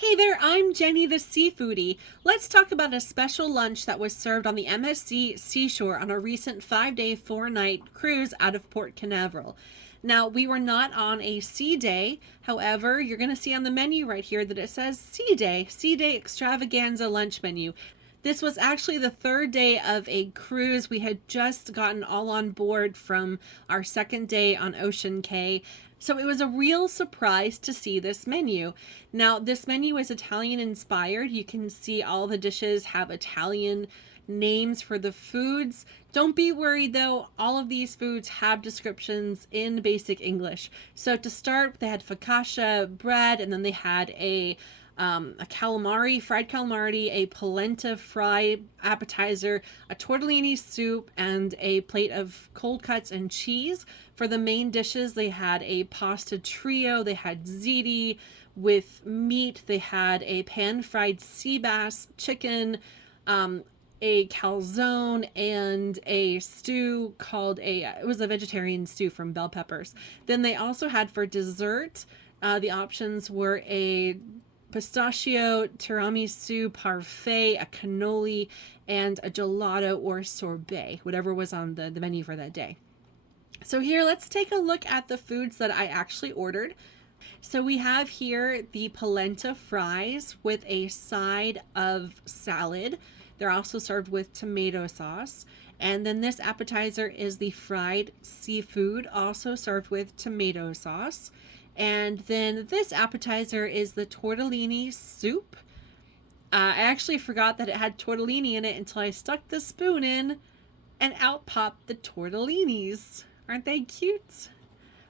Hey there, I'm Jenny the Seafoodie. Let's talk about a special lunch that was served on the MSC Seashore on a recent 5-day, 4-night cruise out of Port Canaveral. Now, we were not on a sea day. However, you're going to see on the menu right here that it says Sea Day Extravaganza Lunch Menu. This was actually the third day of a cruise. We had just gotten all on board from our second day on Ocean Cay. So it was a real surprise to see this menu. Now, this menu is Italian inspired. You can see all the dishes have Italian names for the foods. Don't be worried though, all of these foods have descriptions in basic English. So to start, they had focaccia bread, and then they had a calamari, fried calamari, a polenta fry appetizer, a tortellini soup, and a plate of cold cuts and cheese. For the main dishes, they had a pasta trio, they had ziti with meat, they had a pan-fried sea bass chicken, a calzone, and a stew called it was a vegetarian stew from bell peppers. Then they also had for dessert, the options were a pistachio tiramisu parfait, a cannoli, and a gelato or sorbet, whatever was on the menu for that day. So here, let's take a look at the foods that I actually ordered. So we have here the polenta fries with a side of salad. They're also served with tomato sauce. And then this appetizer is the fried seafood, also served with tomato sauce. And then this appetizer is the tortellini soup. I actually forgot that it had tortellini in it until I stuck the spoon in, and out popped the tortellinis. Aren't they cute?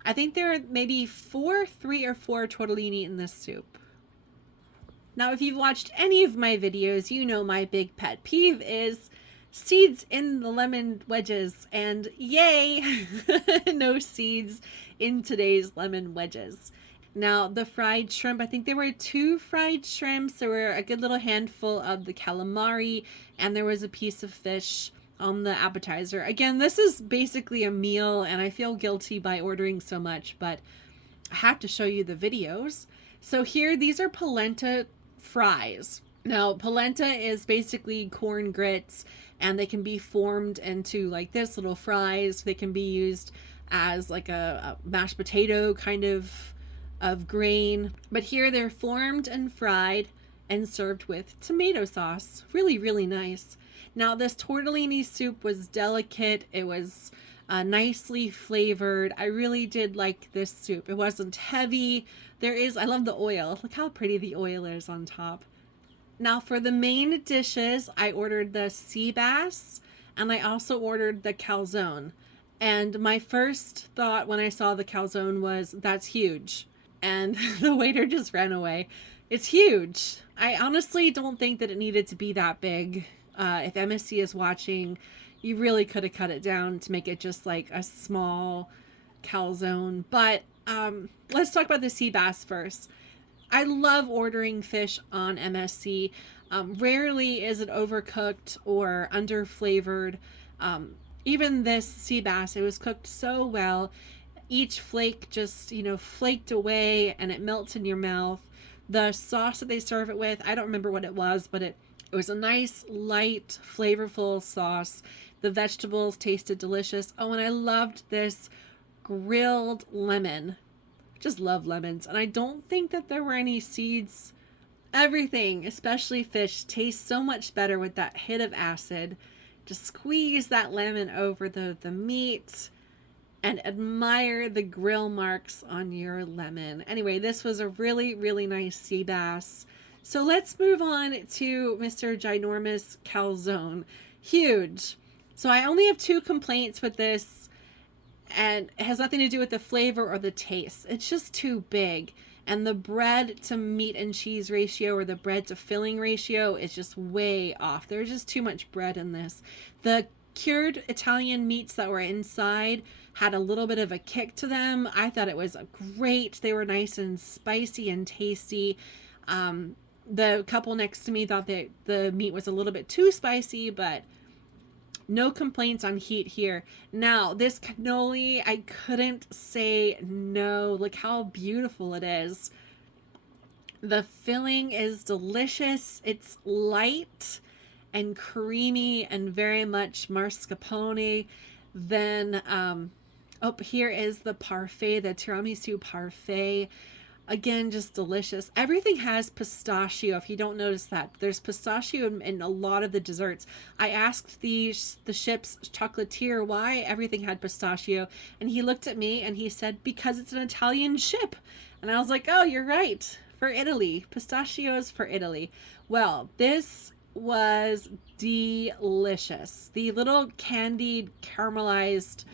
I think there are maybe 3 or 4 tortellini in this soup. Now, if you've watched any of my videos, you know my big pet peeve is seeds in the lemon wedges, and yay, no seeds in today's lemon wedges. Now, the fried shrimp, I think there were 2 fried shrimps, there were a good little handful of the calamari, and there was a piece of fish on the appetizer. Again, this is basically a meal, and I feel guilty by ordering so much, but I have to show you the videos. So here, these are polenta fries. Now, polenta is basically corn grits, and they can be formed into like this little fries. They can be used as like a mashed potato kind of grain. But here they're formed and fried and served with tomato sauce. Really, really nice. Now, this tortellini soup was delicate. It was nicely flavored. I really did like this soup. It wasn't heavy. I love the oil. Look how pretty the oil is on top. Now, for the main dishes, I ordered the sea bass, and I also ordered the calzone. And my first thought when I saw the calzone was, that's huge. And the waiter just ran away. It's huge. I honestly don't think that it needed to be that big. If MSC is watching, you really could have cut it down to make it just like a small calzone. But let's talk about the sea bass first. I love ordering fish on MSC. Rarely is it overcooked or underflavored. Even this sea bass, it was cooked so well. Each flake just, flaked away, and it melts in your mouth. The sauce that they serve it with, I don't remember what it was, but it was a nice, light, flavorful sauce. The vegetables tasted delicious. Oh, and I loved this grilled lemon. Just love lemons. And I don't think that there were any seeds. Everything, especially fish, tastes so much better with that hit of acid. Just squeeze that lemon over the meat and admire the grill marks on your lemon. Anyway, this was a really, really nice sea bass. So let's move on to Mr. Ginormous Calzone. Huge. So I only have 2 complaints with this, and it has nothing to do with the flavor or the taste. It's just too big. And the bread to meat and cheese ratio, or the bread to filling ratio, is just way off. There's just too much bread in this. The cured Italian meats that were inside had a little bit of a kick to them. I thought it was great. They were nice and spicy and tasty. The couple next to me thought that the meat was a little bit too spicy, but no complaints on heat here. Now, this cannoli, I couldn't say no. Look how beautiful it is. The filling is delicious. It's light and creamy and very much mascarpone. Then, oh, here is the parfait, the tiramisu parfait. Again, just delicious. Everything has pistachio. If you don't notice that, there's pistachio in a lot of the desserts. I asked the ship's chocolatier why everything had pistachio, and he looked at me and he said, because it's an Italian ship. And I was like, oh, you're right. For Italy, pistachios for Italy. Well, this was delicious. The little candied caramelized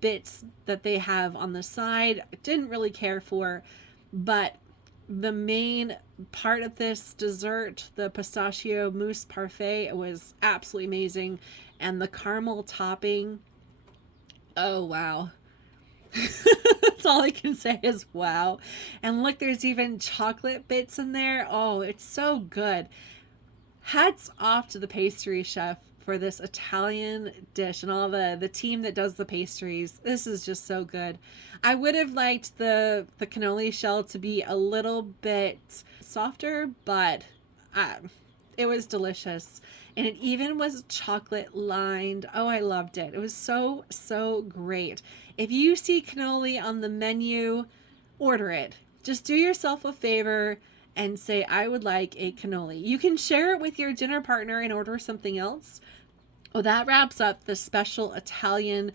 bits that they have on the side, I didn't really care for, but the main part of this dessert, the pistachio mousse parfait, was absolutely amazing. And the caramel topping, oh wow. That's all I can say is wow. And look, there's even chocolate bits in there. Oh, it's so good. Hats off to the pastry chef for this Italian dish and all the team that does the pastries. This is just so good. I would have liked the cannoli shell to be a little bit softer, but it was delicious. And it even was chocolate lined. Oh, I loved it. It was so, so great. If you see cannoli on the menu, order it. Just do yourself a favor and say, I would like a cannoli. You can share it with your dinner partner and order something else. Well, that wraps up the special Italian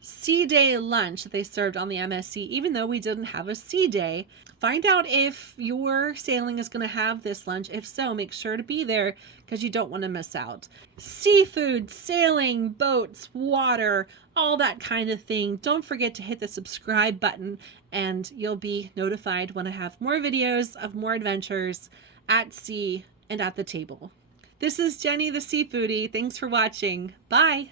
sea day lunch that they served on the MSC, even though we didn't have a sea day. Find out if your sailing is going to have this lunch. If so, make sure to be there because you don't want to miss out. Seafood, sailing, boats, water, all that kind of thing. Don't forget to hit the subscribe button and you'll be notified when I have more videos of more adventures at sea and at the table. This is Jenny the Sea Foodie. Thanks for watching. Bye.